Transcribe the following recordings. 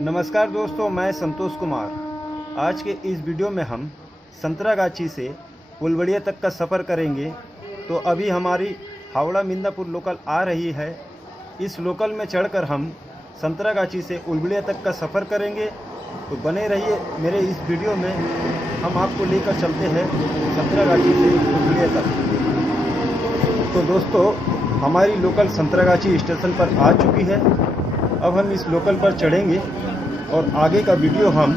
नमस्कार दोस्तों, मैं संतोष कुमार। आज के इस वीडियो में हम संतरागाछी से उलबड़िया तक का सफ़र करेंगे। तो अभी हमारी हावड़ा मिंदापुर लोकल आ रही है। इस लोकल में चढ़कर हम संतरागाछी से उलबड़िया तक का सफ़र करेंगे। तो बने रहिए मेरे इस वीडियो में। हम आपको लेकर चलते हैं संतरागाछी से उलबड़िया तक। तो दोस्तों, हमारी लोकल संतरागाछी स्टेशन पर आ चुकी है। अब हम इस लोकल पर चढ़ेंगे और आगे का वीडियो हम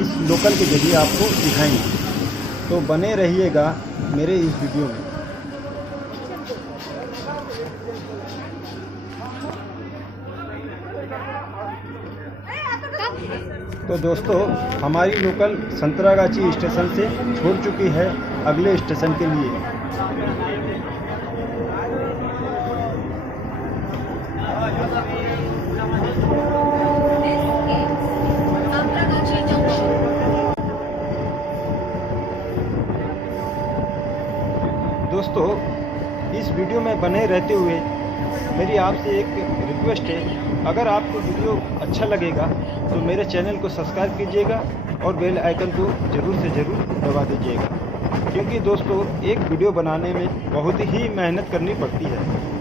इस लोकल के जरिए आपको दिखाएंगे। तो बने रहिएगा मेरे इस वीडियो में। तो दोस्तों, हमारी लोकल संतरागाछी स्टेशन से छोड़ चुकी है अगले स्टेशन के लिए। दोस्तों, इस वीडियो में बने रहते हुए मेरी आपसे एक रिक्वेस्ट है, अगर आपको वीडियो अच्छा लगेगा तो मेरे चैनल को सब्सक्राइब कीजिएगा और बेल आइकन को ज़रूर से ज़रूर दबा दीजिएगा। क्योंकि दोस्तों, एक वीडियो बनाने में बहुत ही मेहनत करनी पड़ती है।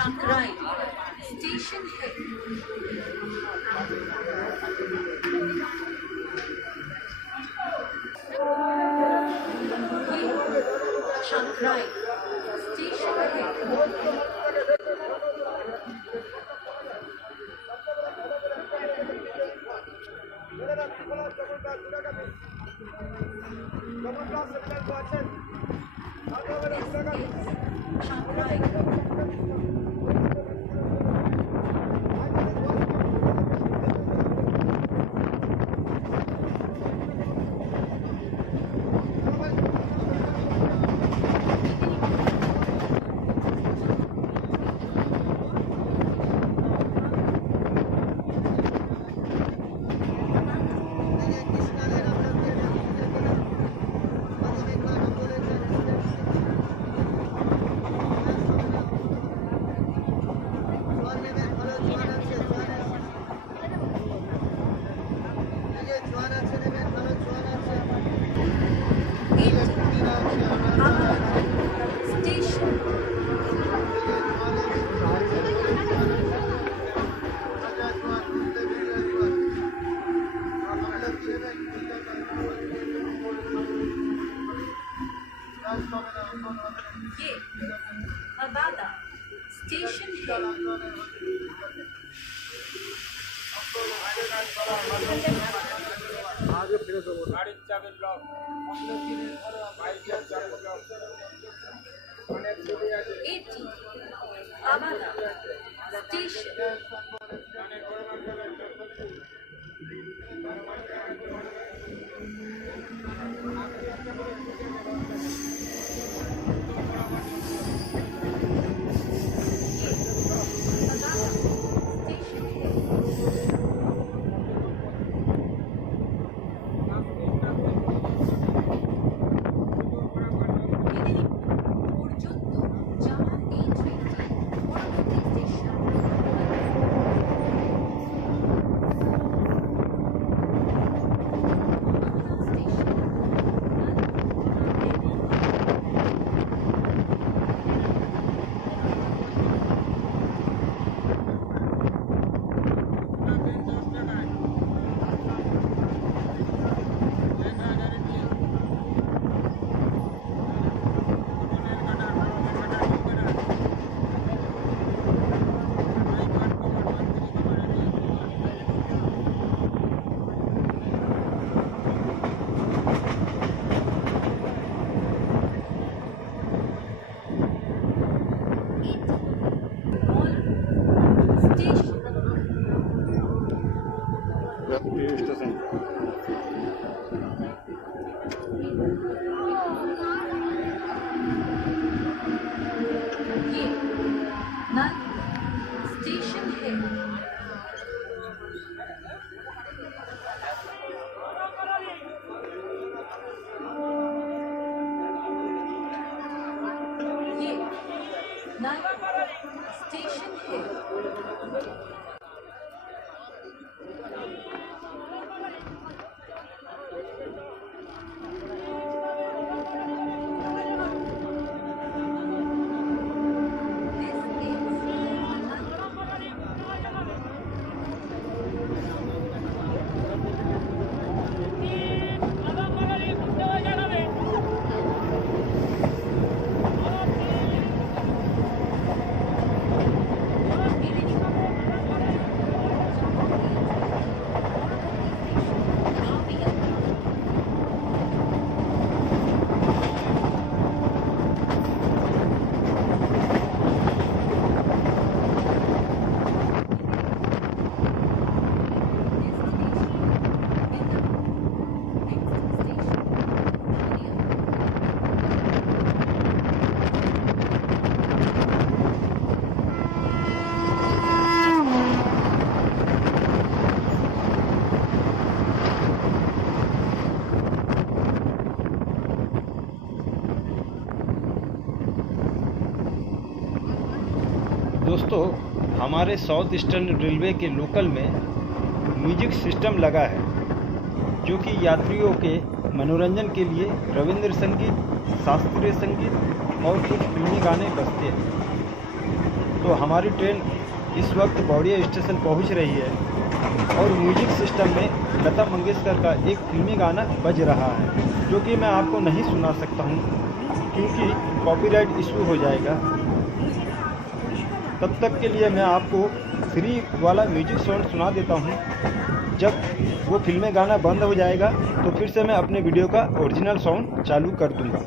Shanghai स्टेशन है। ये Shanghai स्टेशन है। ये अबादा स्टेशन है। आगे फिर गाड़ी चाबी ब्लॉक एटी अबादा स्टेशन। स्टेशन ये नन स्टेशन है। ये नन स्टेशन है। दोस्तों, हमारे साउथ ईस्टर्न रेलवे के लोकल में म्यूजिक सिस्टम लगा है, जो कि यात्रियों के मनोरंजन के लिए रविंद्र संगीत, शास्त्रीय संगीत और कुछ फिल्मी गाने बजते हैं। तो हमारी ट्रेन इस वक्त बौड़िया स्टेशन पहुंच रही है और म्यूजिक सिस्टम में लता मंगेशकर का एक फिल्मी गाना बज रहा है, जो कि मैं आपको नहीं सुना सकता हूं क्योंकि कॉपीराइट इशू हो जाएगा। तब तक के लिए मैं आपको फ्री वाला म्यूजिक साउंड सुना देता हूं। जब वो फिल्मी गाना बंद हो जाएगा तो फिर से मैं अपने वीडियो का ओरिजिनल साउंड चालू कर दूंगा।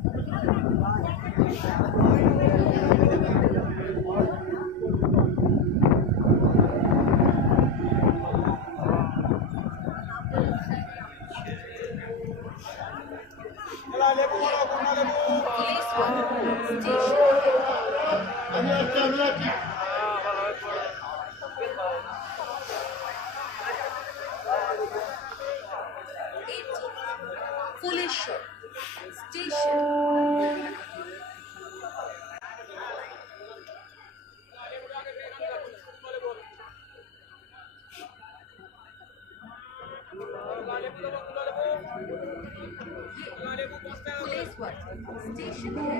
Place 1, station Foolish Station. Place 1, station है.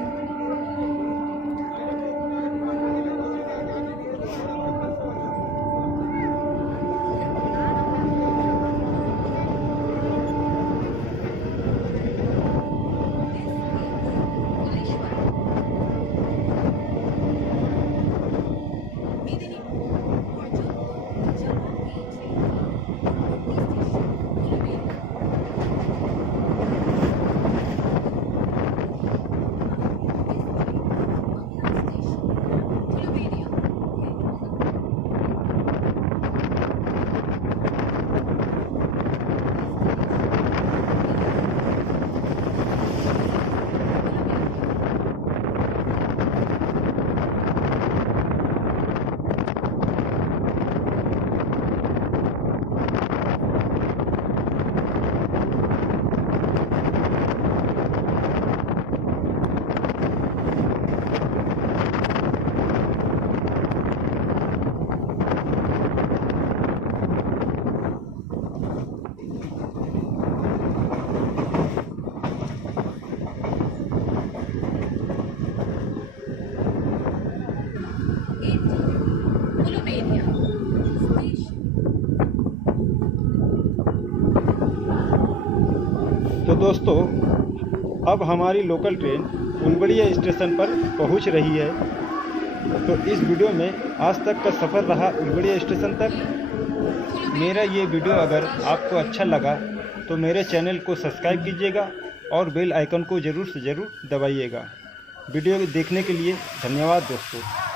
Uluberia station. तो दोस्तों, अब हमारी लोकल ट्रेन उलबड़िया स्टेशन पर पहुंच रही है। तो इस वीडियो में आज तक का सफ़र रहा उलबड़िया स्टेशन तक। मेरा ये वीडियो अगर आपको अच्छा लगा तो मेरे चैनल को सब्सक्राइब कीजिएगा और बेल आइकन को ज़रूर से ज़रूर दबाइएगा। वीडियो देखने के लिए धन्यवाद दोस्तों।